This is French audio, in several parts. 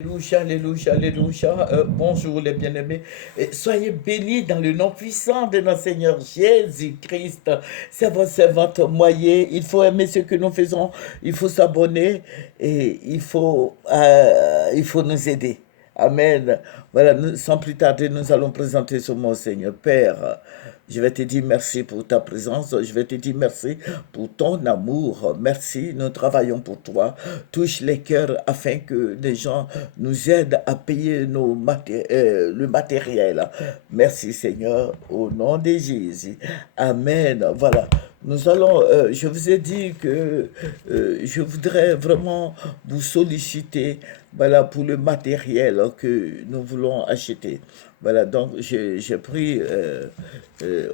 Alléluia, alléluia, alléluia. Bonjour les bien-aimés. Soyez bénis dans le nom puissant de notre Seigneur Jésus-Christ. C'est votre moyen. Il faut aimer ce que nous faisons. Il faut s'abonner et il faut nous aider. Amen. Voilà, sans plus tarder, nous allons présenter ce mot, Seigneur. Père, je vais te dire merci pour ta présence. Je vais te dire merci pour ton amour. Merci, nous travaillons pour toi. Touche les cœurs afin que les gens nous aident à payer le matériel. Merci, Seigneur, au nom de Jésus. Amen. Voilà. Je vous ai dit que je voudrais vraiment vous solliciter, voilà, pour le matériel que nous voulons acheter. Voilà, donc j'ai pris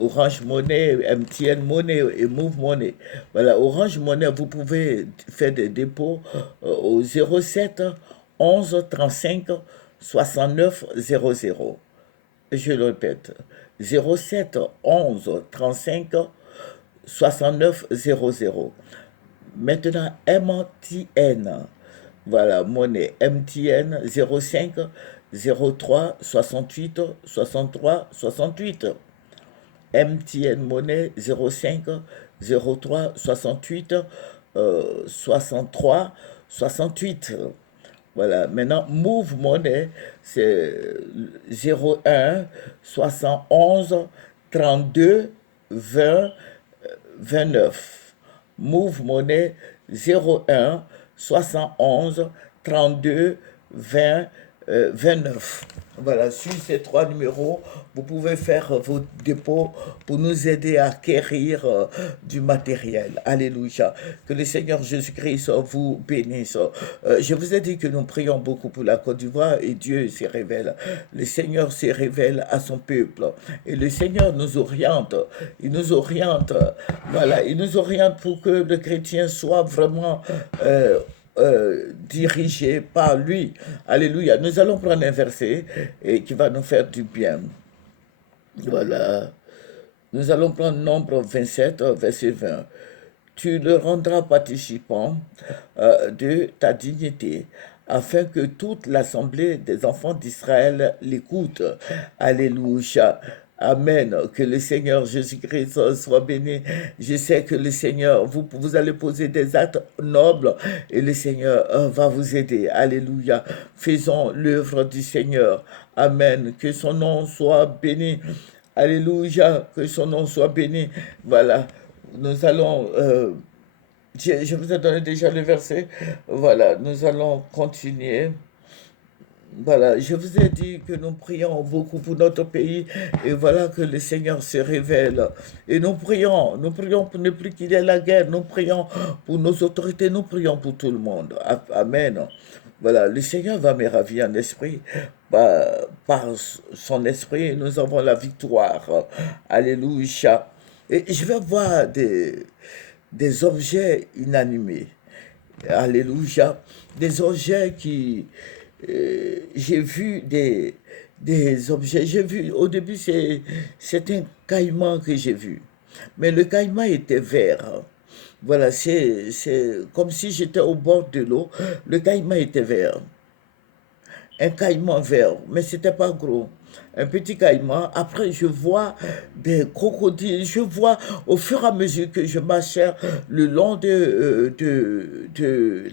Orange Money, MTN Money et Move Money. Voilà, Orange Money, vous pouvez faire des dépôts au 07 11 35 69 00. Je le répète, 07 11 35 69 00. Maintenant, MTN. Voilà, monnaie MTN 05 03 68 63 68. MTN monnaie 05 03 68 63 68. Voilà, maintenant Move Money, c'est 01 71 32 20 29. Move Money 01 71 32 20 29. Voilà, sur ces trois numéros, vous pouvez faire vos dépôts pour nous aider à acquérir du matériel. Alléluia. Que le Seigneur Jésus-Christ vous bénisse. Je vous ai dit que nous prions beaucoup pour la Côte d'Ivoire et Dieu se révèle. Le Seigneur se révèle à son peuple. Et le Seigneur nous oriente. Il nous oriente. Voilà, il nous oriente pour que le chrétien soit vraiment dirigé par lui. Alléluia. Nous allons prendre un verset et qui va nous faire du bien. Voilà. Nous allons prendre Nombre 27, verset 20. Tu le rendras participant de ta dignité, afin que toute l'assemblée des enfants d'Israël l'écoute. Alléluia. Amen. Que le Seigneur Jésus-Christ soit béni. Je sais que le Seigneur, vous allez poser des actes nobles et le Seigneur va vous aider. Alléluia. Faisons l'œuvre du Seigneur. Amen. Que son nom soit béni. Alléluia. Que son nom soit béni. Voilà. Nous allons... je vous ai donné déjà le verset. Voilà. Nous allons continuer. Voilà, je vous ai dit que nous prions beaucoup pour notre pays et voilà que le Seigneur se révèle. Et nous prions pour ne plus qu'il y ait la guerre, nous prions pour nos autorités, nous prions pour tout le monde. Amen. Voilà, le Seigneur va me ravir en esprit. Par son esprit, nous avons la victoire. Alléluia. Et je vais voir des objets inanimés. Alléluia. Des objets qui j'ai vu des objets. J'ai vu, au début, c'est un caïman que j'ai vu. Mais le caïman était vert. Voilà, c'est comme si j'étais au bord de l'eau. Le caïman était vert. Un caïman vert, mais c'était pas gros. Un petit caïman. Après, je vois des crocodiles. Je vois au fur et à mesure que je marchais le long de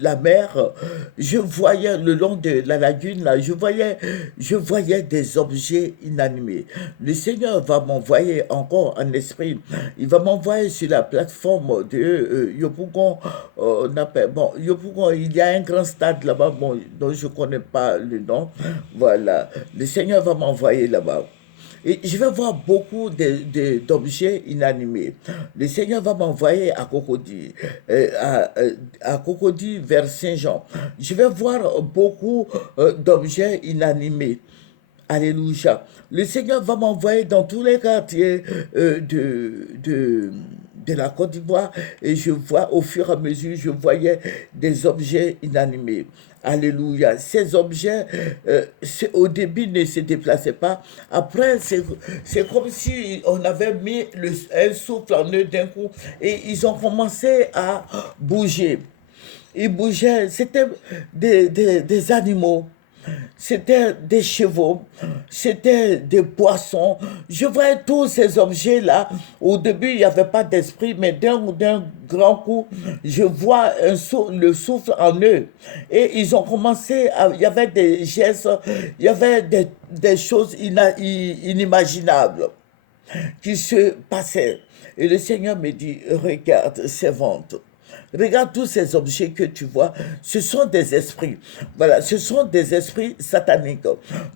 la mer, je voyais le long de la lagune, là, je voyais des objets inanimés. Le Seigneur va m'envoyer encore en esprit. Il va m'envoyer sur la plateforme de Yopougon. Bon, Yopougon, il y a un grand stade là-bas, bon, dont je ne connais pas le nom. Voilà. Le Seigneur va m'envoyer là-bas. Et je vais voir beaucoup d'objets inanimés. Le Seigneur va m'envoyer à Cocody, à Cocody vers Saint-Jean. Je vais voir beaucoup d'objets inanimés. Alléluia. Le Seigneur va m'envoyer dans tous les quartiers de la Côte d'Ivoire et je vois au fur et à mesure, je voyais des objets inanimés. Alléluia. Ces objets, au début, ne se déplaçaient pas. Après, c'est comme si on avait mis un souffle en eux d'un coup et ils ont commencé à bouger. Ils bougeaient. C'était des animaux. c'était des chevaux, c'était des poissons. Je voyais tous ces objets-là. Au début, il n'y avait pas d'esprit, mais d'un grand coup, je vois le souffle en eux. Et ils ont commencé il y avait des gestes, il y avait des choses inimaginables qui se passaient. Et le Seigneur me dit, regarde ces ventes. Regarde tous ces objets que tu vois, ce sont des esprits. Voilà, ce sont des esprits sataniques.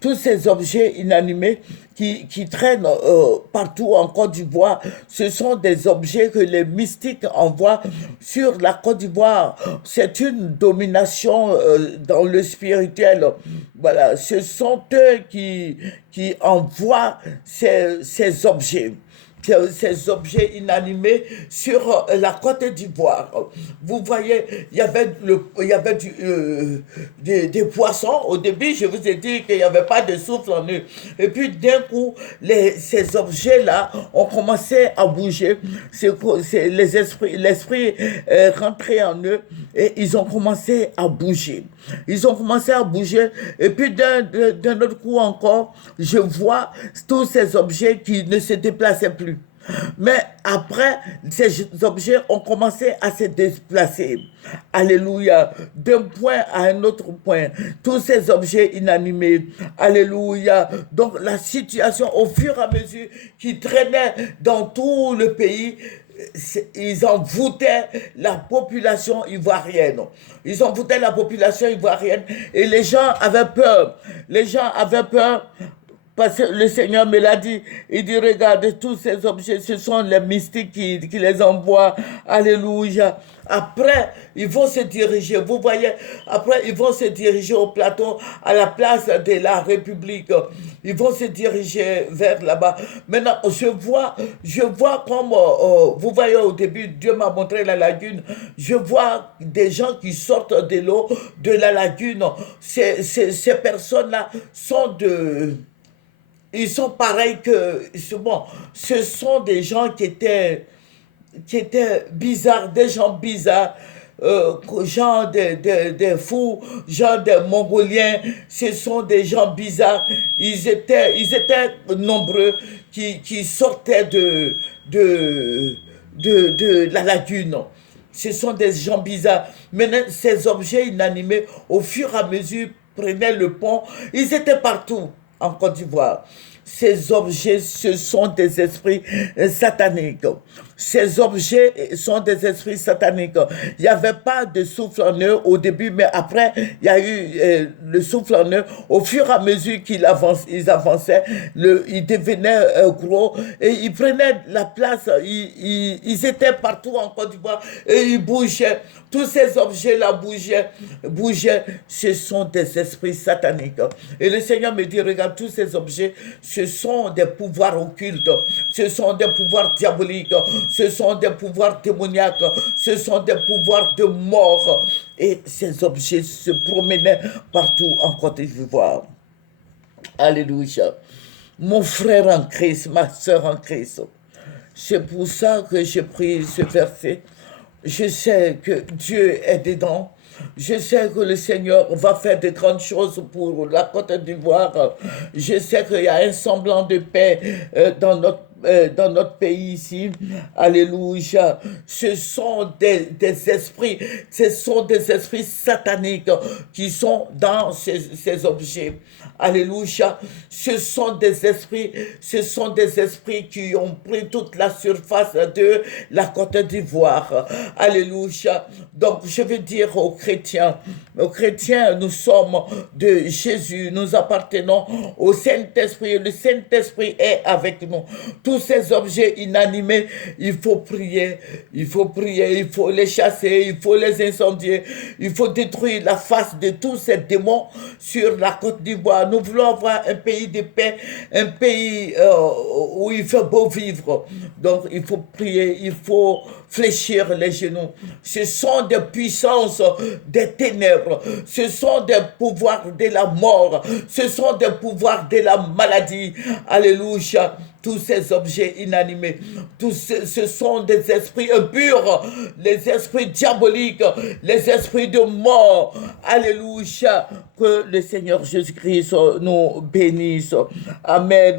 Tous ces objets inanimés qui traînent partout en Côte d'Ivoire, ce sont des objets que les mystiques envoient sur la Côte d'Ivoire. C'est une domination dans le spirituel. Voilà, ce sont eux qui envoient ces objets, ces objets inanimés sur la Côte d'Ivoire. Vous voyez, il y avait des poissons. Au début, je vous ai dit qu'il n'y avait pas de souffle en eux. Et puis, d'un coup, ces objets-là ont commencé à bouger. L'esprit est rentré en eux et ils ont commencé à bouger. Ils ont commencé à bouger. Et puis, d'un autre coup encore, je vois tous ces objets qui ne se déplaçaient plus. Mais après, ces objets ont commencé à se déplacer. Alléluia. D'un point à un autre point. Tous ces objets inanimés. Alléluia. Donc la situation, au fur et à mesure qui traînait dans tout le pays, ils envoûtaient la population ivoirienne. Ils envoûtaient la population ivoirienne et les gens avaient peur. Les gens avaient peur. Parce que le Seigneur me l'a dit. Il dit, regarde, tous ces objets, ce sont les mystiques qui les envoient. Alléluia. Après, ils vont se diriger, vous voyez, après, ils vont se diriger au plateau, à la place de la République. Ils vont se diriger vers là-bas. Maintenant, je vois comme, vous voyez, au début, Dieu m'a montré la lagune. Je vois des gens qui sortent de l'eau de la lagune. Ces personnes-là ils sont pareils que, bon, ce sont des gens qui étaient bizarres, des gens bizarres, gens des fous, gens des Mongoliens, ce sont des gens bizarres. Ils étaient nombreux qui sortaient de la lagune. Ce sont des gens bizarres. Maintenant, ces objets inanimés, au fur et à mesure, prenaient le pont. Ils étaient partout en Côte d'Ivoire. Ces objets, ce sont des esprits sataniques. Ces objets sont des esprits sataniques. Il n'y avait pas de souffle en eux au début, mais après, il y a eu le souffle en eux. Au fur et à mesure ils avançaient, ils devenaient gros et ils prenaient la place. Ils étaient partout en Côte d'Ivoire et ils bougeaient. Tous ces objets-là bougeaient. Ce sont des esprits sataniques. Et le Seigneur me dit, regarde, tous ces objets, ce sont des pouvoirs occultes, ce sont des pouvoirs diaboliques, ce sont des pouvoirs démoniaques, ce sont des pouvoirs de mort. Et ces objets se promenaient partout en Côte d'Ivoire. Alléluia. Mon frère en Christ, ma soeur en Christ. C'est pour ça que j'ai pris ce verset. Je sais que Dieu est dedans. Je sais que le Seigneur va faire de grandes choses pour la Côte d'Ivoire. Je sais qu'il y a un semblant de paix dans notre pays ici. Alléluia. Ce sont des esprits sataniques qui sont dans ces objets. Alléluia. Ce sont des esprits qui ont pris toute la surface de la Côte d'Ivoire. Alléluia. Donc, je veux dire aux chrétiens, nous sommes de Jésus, nous appartenons au Saint-Esprit. Le Saint-Esprit est avec nous. Tous ces objets inanimés, il faut prier, il faut les chasser, il faut les incendier, il faut détruire la face de tous ces démons sur la Côte d'Ivoire. Nous voulons avoir un pays de paix, un pays où il fait beau vivre. Donc, il faut prier, il faut fléchir les genoux. Ce sont des puissances des ténèbres. Ce sont des pouvoirs de la mort. Ce sont des pouvoirs de la maladie. Alléluia. Tous ces objets inanimés, ce sont des esprits impurs, les esprits diaboliques, les esprits de mort. Alléluia. Que le Seigneur Jésus-Christ nous bénisse. Amen.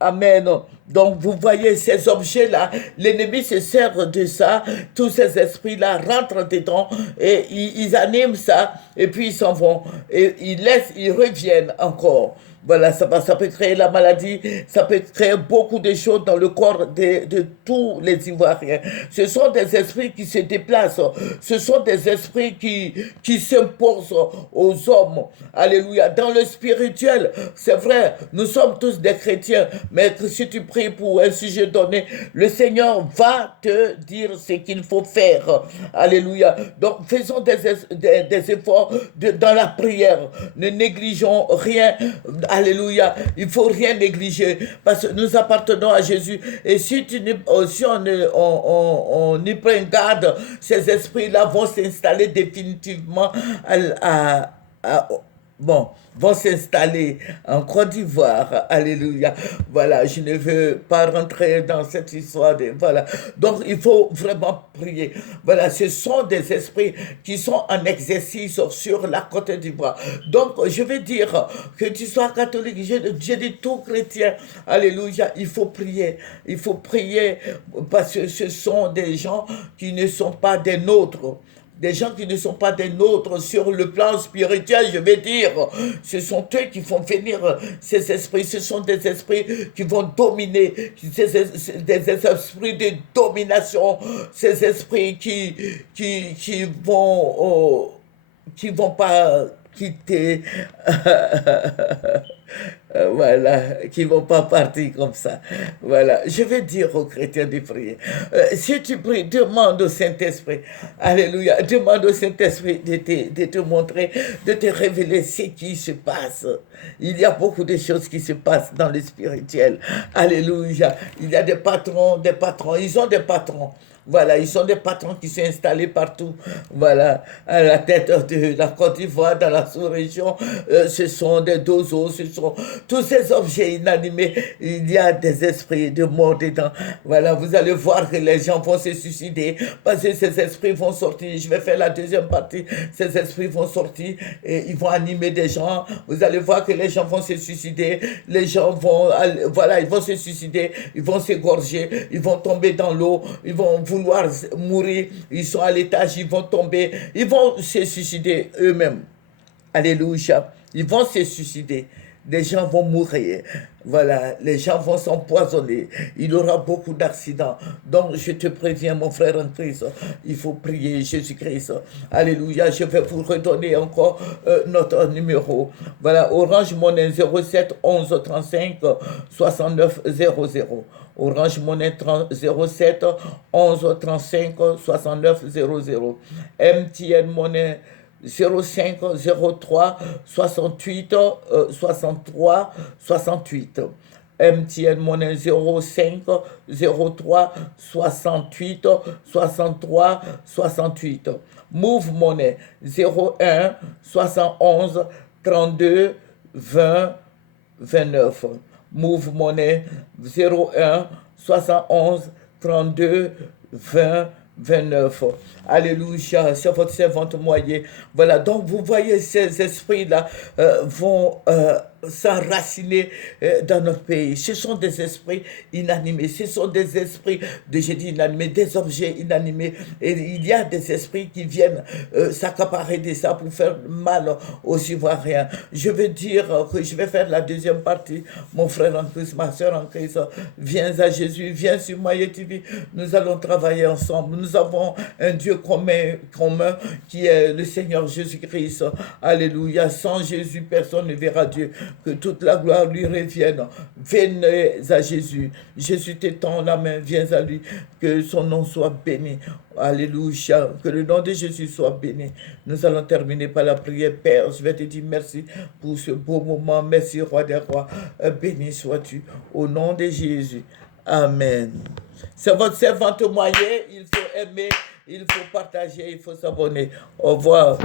Amen. Donc vous voyez ces objets-là, l'ennemi se sert de ça, tous ces esprits-là rentrent dedans et ils animent ça et puis ils s'en vont et ils reviennent encore. Voilà, ça peut créer la maladie, ça peut créer beaucoup de choses dans le corps de tous les Ivoiriens. Ce sont des esprits qui se déplacent, ce sont des esprits qui s'imposent aux hommes. Alléluia. Dans le spirituel, c'est vrai, nous sommes tous des chrétiens, mais si tu pries pour un sujet donné, le Seigneur va te dire ce qu'il faut faire. Alléluia. Donc, faisons des efforts dans la prière. Ne négligeons rien. Alléluia. Il ne faut rien négliger parce que nous appartenons à Jésus. Et si on y prend garde, ces esprits-là vont s'installer définitivement vont s'installer en Côte d'Ivoire. Alléluia. Voilà, je ne veux pas rentrer dans cette histoire. Voilà. Donc, il faut vraiment prier. Voilà, ce sont des esprits qui sont en exercice sur la Côte d'Ivoire. Donc, je veux dire que tu sois catholique, je dis tout chrétien. Alléluia, il faut prier. Il faut prier parce que ce sont des gens qui ne sont pas des nôtres. Des gens qui ne sont pas des nôtres sur le plan spirituel, je vais dire. Ce sont eux qui font venir ces esprits. Ce sont des esprits qui vont dominer, des esprits de domination, ces esprits qui vont pas quitter. Voilà, qui ne vont pas partir comme ça. Voilà, je vais dire aux chrétiens de prier. Si tu pries, demande au Saint-Esprit. Alléluia, demande au Saint-Esprit de te montrer, de te révéler ce qui se passe. Il y a beaucoup de choses qui se passent dans le spirituel. Alléluia, il y a des patrons, ils ont des patrons. Voilà, ils sont des patrons qui sont installés partout. Voilà, à la tête de la Côte d'Ivoire, dans la sous-région, ce sont des dozos, ce sont tous ces objets inanimés. Il y a des esprits de mort dedans. Voilà, vous allez voir que les gens vont se suicider parce que ces esprits vont sortir. Je vais faire la deuxième partie. Ces esprits vont sortir et ils vont animer des gens. Vous allez voir que les gens vont se suicider. Les gens vont, voilà, ils vont se suicider, ils vont s'égorger, ils vont tomber dans l'eau, ils vont vouloir mourir, ils sont à l'étage, ils vont tomber, ils vont se suicider eux-mêmes. Alléluia. Ils vont se suicider. Les gens vont mourir. Voilà, les gens vont s'empoisonner. Il y aura beaucoup d'accidents. Donc, je te préviens, mon frère en Christ, il faut prier Jésus-Christ. Alléluia. Je vais vous redonner encore notre numéro. Voilà, Orange Monnaie 07 11 35 69 00. Orange Monnaie 07 11 35 69 00. MTN Monnaie 05 03 68 63 68. MTN Monnaie 05 03 68 63 68. Move Monnaie 01 71 32 20 29. Move Monnaie 01 71 32 20 29. Alléluia, c'est votre servante moyen. Voilà, donc vous voyez ces esprits-là vont s'enraciner dans notre pays. Ce sont des esprits inanimés, ce sont des esprits, je dis inanimés, des objets inanimés. Et il y a des esprits qui viennent s'accaparer de ça pour faire mal aux Ivoiriens. Je veux dire que je vais faire la deuxième partie. Mon frère en Christ, ma soeur en Christ, viens à Jésus, viens sur Maya TV. Nous allons travailler ensemble. Nous avons un Dieu commun qui est le Seigneur Jésus-Christ. Alléluia. Sans Jésus, personne ne verra Dieu. Que toute la gloire lui revienne. Venez à Jésus. Jésus t'étend la main, viens à lui. Que son nom soit béni. Alléluia. Que le nom de Jésus soit béni. Nous allons terminer par la prière. Père, je vais te dire merci pour ce beau moment. Merci, Roi des Rois. Béni sois-tu. Au nom de Jésus. Amen. C'est votre servante moyen. Il faut aimer, il faut partager, il faut s'abonner. Au revoir.